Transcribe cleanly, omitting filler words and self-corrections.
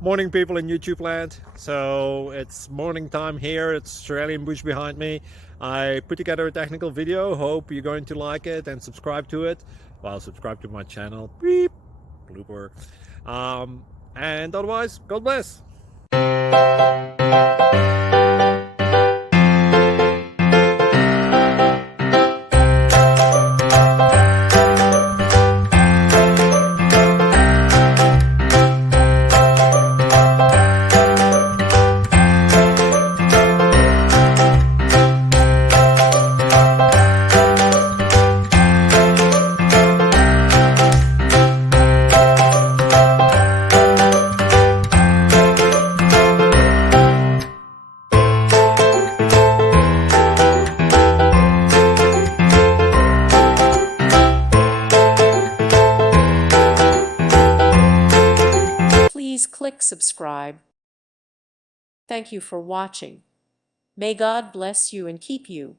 Morning, people in YouTube land. So it's morning time here. It's Australian bush behind me. I put together a technical video. Hope you're going to like it and subscribe to it. Well, subscribe to my channel. Beep, blooper. And otherwise, God bless. Please click subscribe. Thank you for watching. May God bless you and keep you.